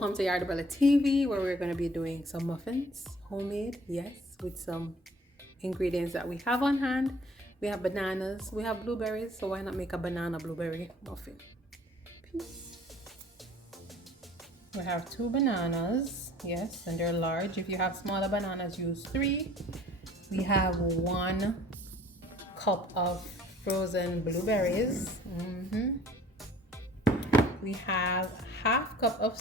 welcome to Yardie TV, where we're going to be doing some muffins, homemade, yes, with some ingredients that we have on hand. We have bananas, we have blueberries, so why not make a banana blueberry muffin? We have 2 bananas, yes, and they're large. If you have smaller bananas, use 3. We have 1 cup of frozen blueberries. We have half cup of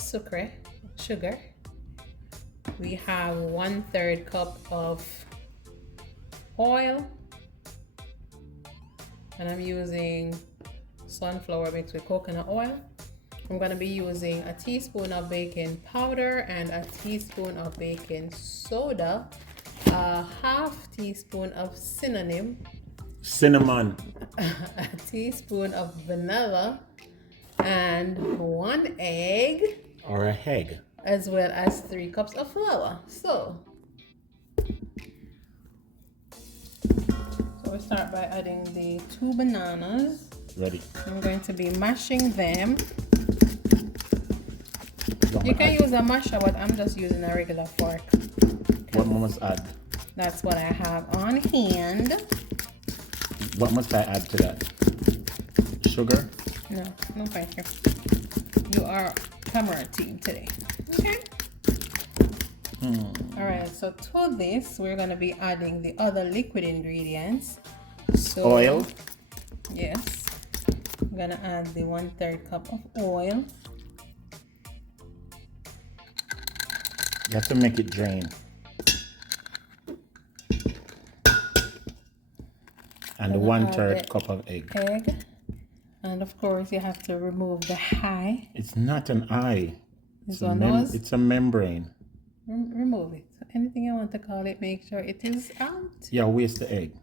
sugar. We have 1/3 cup of oil, and I'm using sunflower mixed with coconut oil. I'm going to be using a teaspoon of baking powder and a teaspoon of baking soda, a half teaspoon of cinnamon, a teaspoon of vanilla, and 1 egg, or a egg, as well as 3 cups of flour. So we start by adding the 2 bananas. Ready. I'm going to be mashing them. You can use a masher, but I'm just using a regular fork. What must I add? That's what I have on hand. What must I add to that? Sugar? No thank you. You are camera team today. Okay. Alright, so to this we're gonna be adding the other liquid ingredients. So oil? Yes. I'm gonna add the 1/3 cup of oil. You have to make it drain. And the 1/3 cup of egg. And of course you have to remove the eye. It's not an eye. It's a membrane. Remove it. Anything you want to call it, make sure it is out. Yeah, waste the egg.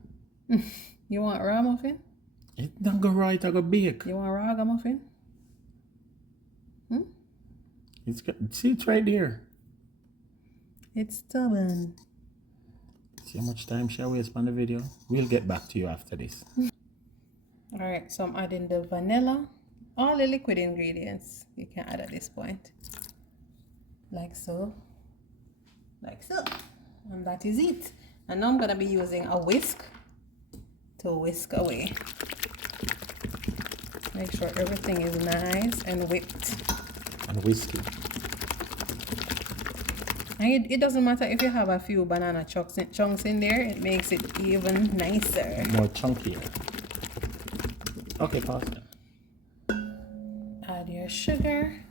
You want raw muffin? It don't go right, I go bake. You want raw muffin? See, it's right there. It's stubborn. See how much time shall we waste on the video? We'll get back to you after this. Alright, so I'm adding the vanilla. All the liquid ingredients you can add at this point. Like so. Like so. And that is it. And now I'm going to be using a whisk to whisk away. Make sure everything is nice and whipped. And whiskey. And it doesn't matter if you have a few banana chunks in there, it makes it even nicer. More chunkier. Okay, pause it. Add your sugar.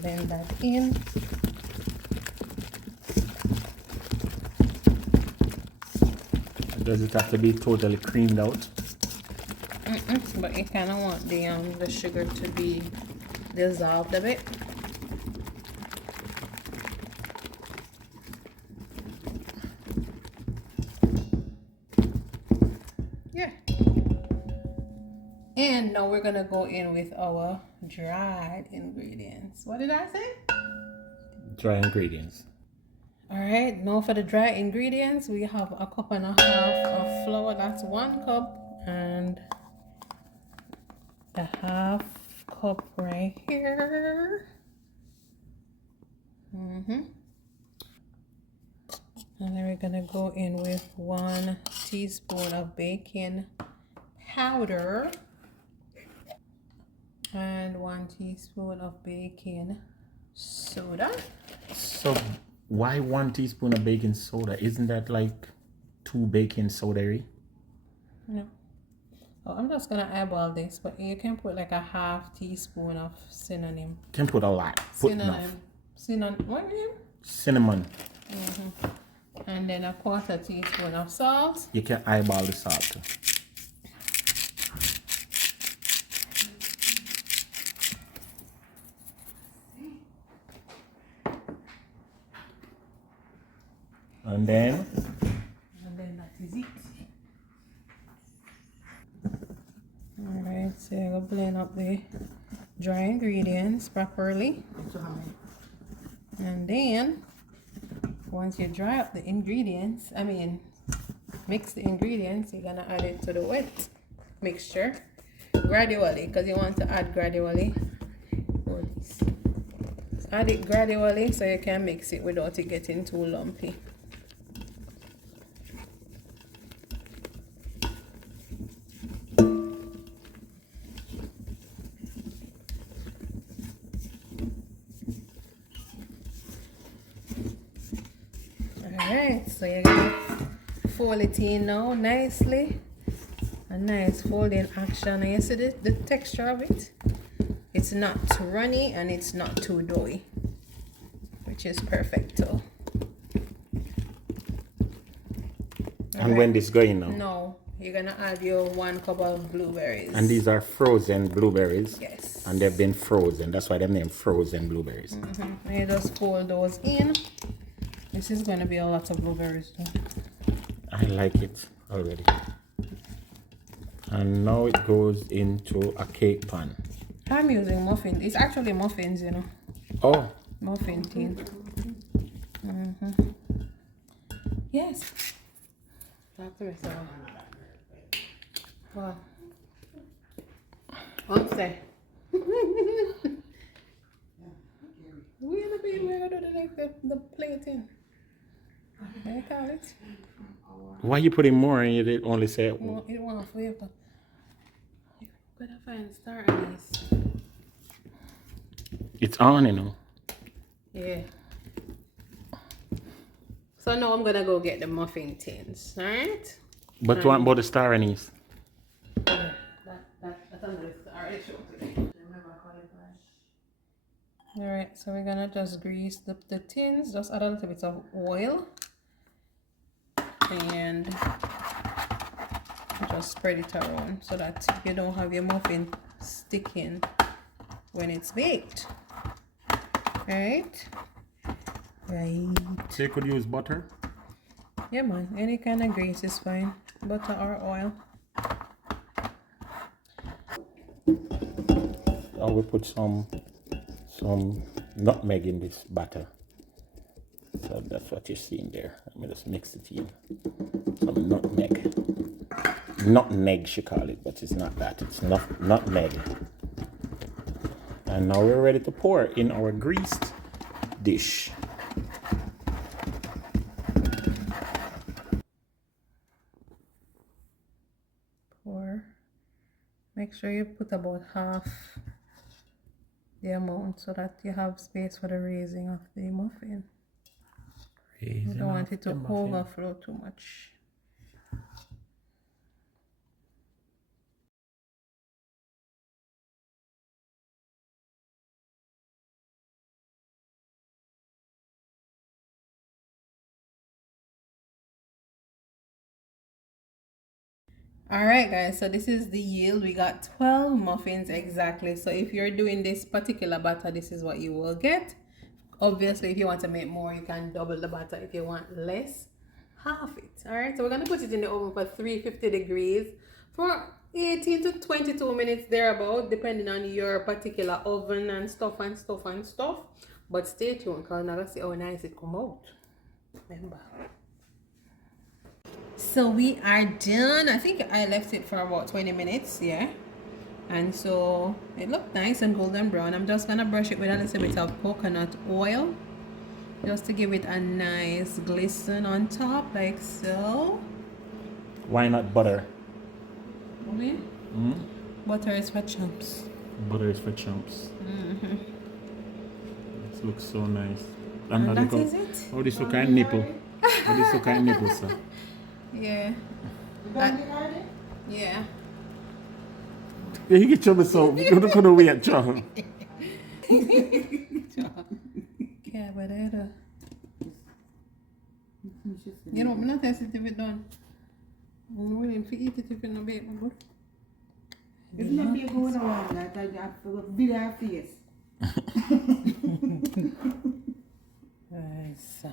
Blend that in. Does it have to be totally creamed out? But you kind of want the sugar to be dissolved a bit. Yeah. And now we're gonna go in with our dried ingredients. What did I say? Dry ingredients. Alright, now for the dry ingredients, we have 1.5 cups of flour. That's 1 cup, and the 1/2 cup right here. And then we're gonna go in with 1 teaspoon of baking powder and 1 teaspoon of baking soda. So why 1 teaspoon of baking soda? Isn't that like 2 baking soda? No. Oh, I'm just gonna eyeball this, but you can put like a 1/2 teaspoon of cinnamon. Can put a lot. Put enough. What name? Cinnamon. And then 1/4 teaspoon of salt. You can eyeball the salt too. And then that is it. Alright, so you're gonna blend up the dry ingredients properly. And then once you dry up the ingredients, mix the ingredients, you're gonna add it to the wet mixture gradually, because you want to add gradually. add it gradually so you can mix it without it getting too lumpy. Alright, so you're gonna fold it in now nicely. A nice folding action. And you see the texture of it? It's not too runny and it's not too doughy, which is perfecto. And when this going now? No, you're gonna add your 1 cup of blueberries. And these are frozen blueberries. Yes. And they've been frozen. That's why they're named frozen blueberries. And you just fold those in. This is gonna be a lot of blueberries though. I like it already. And now it goes into a cake pan. I'm using muffins. It's actually muffins, you know. Oh. Muffin tin. Yes. Talk to me, so. Wow. What's that? We're gonna do like the plating. What do you call it? Why you putting more and you did only say it? Well, it won't flavor. You gotta find star anise. It's on, you know. Yeah. So now I'm gonna go get the muffin tins, alright? But what about the star anise? That's another star. It shows today. Alright, so we're gonna just grease the tins, just add a little bit of oil and just spread it around so that you don't have your muffin sticking when it's baked. Alright? Right. So you could use butter? Yeah man, any kind of grease is fine. Butter or oil. I will put some nutmeg in this batter. So that's what you're seeing there. Let me just mix it in. Some nutmeg. Nutmeg she call it, but it's not that. It's nutmeg. And now we're ready to pour in our greased dish. Pour. Make sure you put about half the amount so that you have space for the raising of the muffin. You don't want it to overflow too much. Alright guys, so this is the yield. We got 12 muffins exactly. So if you're doing this particular batter, this is what you will get. Obviously, if you want to make more, you can double the batter. If you want less, half it. Alright, so we're going to put it in the oven for 350 degrees for 18 to 22 minutes thereabout, depending on your particular oven and stuff. But stay tuned because I'm going to see how nice it come out. Remember. So we are done. I think I left it for about 20 minutes, yeah. And so it looked nice and golden brown. I'm just gonna brush it with a little bit of coconut oil just to give it a nice glisten on top, like so. Why not butter? Okay. Butter is for chumps. Butter is for chumps. This looks so nice. And that is it. Oh, this look kind of nipple. Oh, this look kind of nipple, sir. Yeah. Yeah. Yeah, you get trouble so you don't know where trouble. Yeah, but you know, I'm not testing if it's done. I'm willing to eat it if it's not baked, my boy. It's not be going around that I got for video face. Nice.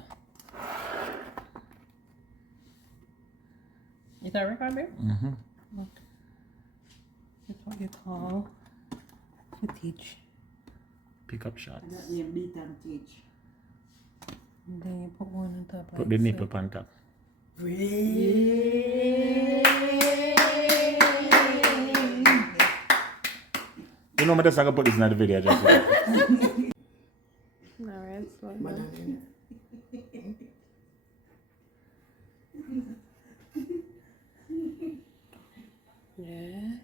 Is that record there? Look. That's what you call footage. Pick up shots. That name beat and teach. And then you put one on top. Put the nipple on top. You know, I'm just going to put this in the video just like that. Banana in Yeah.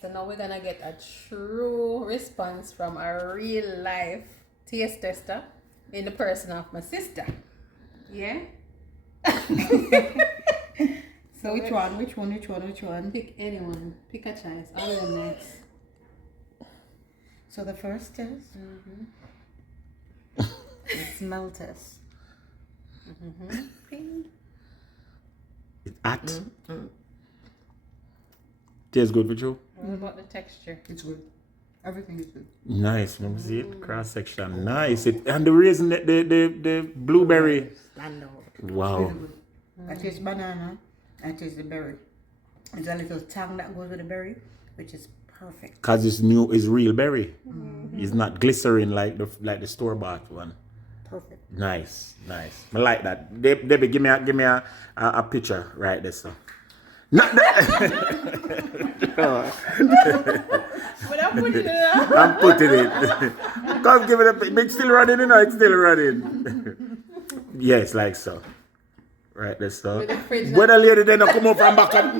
So now we're gonna get a true response from a real life taste tester in the person of my sister. Yeah. So which one? Pick anyone. Pick a choice. All of them nice. So the first test. The smell test. It's hot. Tastes good for you? What about the texture? It's good. Everything is good. Nice. Let me see it. Cross section. Nice. And the reason that the blueberry. Stand out. Wow. Really good. I taste banana. I taste the berry. There's a little tang that goes with the berry, which is perfect. Cause it's new, it's real berry. It's not glycerin like the store bought one. Perfect. Nice. I like that. Debbie, give me a picture right there, so. Not that. But I'm putting it up. I'm putting it. Come give it a picture. It's still running, you know, it's still running. Yes, like so. Right there, so. With the fridge When the lady then come up from back up.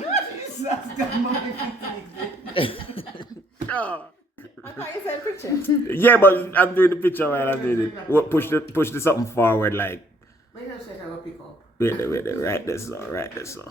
I thought you said picture. Yeah, but I'm doing the picture while I'm doing it. What, push the something forward, like. Wait a second, I will pick up. Wait there. Right there, so. Right there, so.